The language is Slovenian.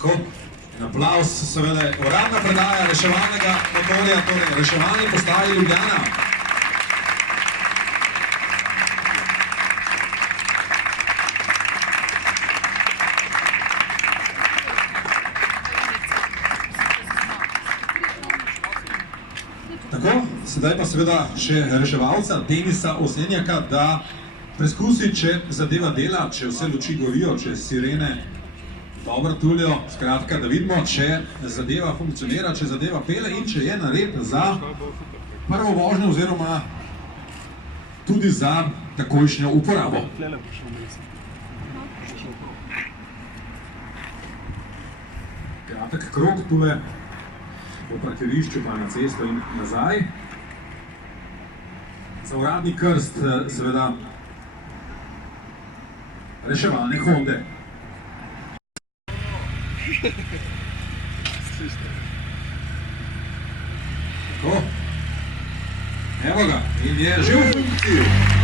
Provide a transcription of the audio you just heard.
Tako, in aplavz, seveda, uradna predaja reševalnega motorja, torej reševalni postaji Ljubljana. Tako, sedaj pa seveda še reševalca Denisa Osenjaka, da preskusi, če zadeva dela, če vse luči gorijo, če sirene dobro tulijo, skratka, da vidimo, če zadeva funkcionira, če zadeva pele in če je nared za prvo vožnjo oziroma tudi za takojšnjo uporabo. Kratek krog tule po parkirišču pa na cesto in nazaj. Za uradni krst, seveda, reševalne Honde. Tako. Evo ga, in je že v funkciji.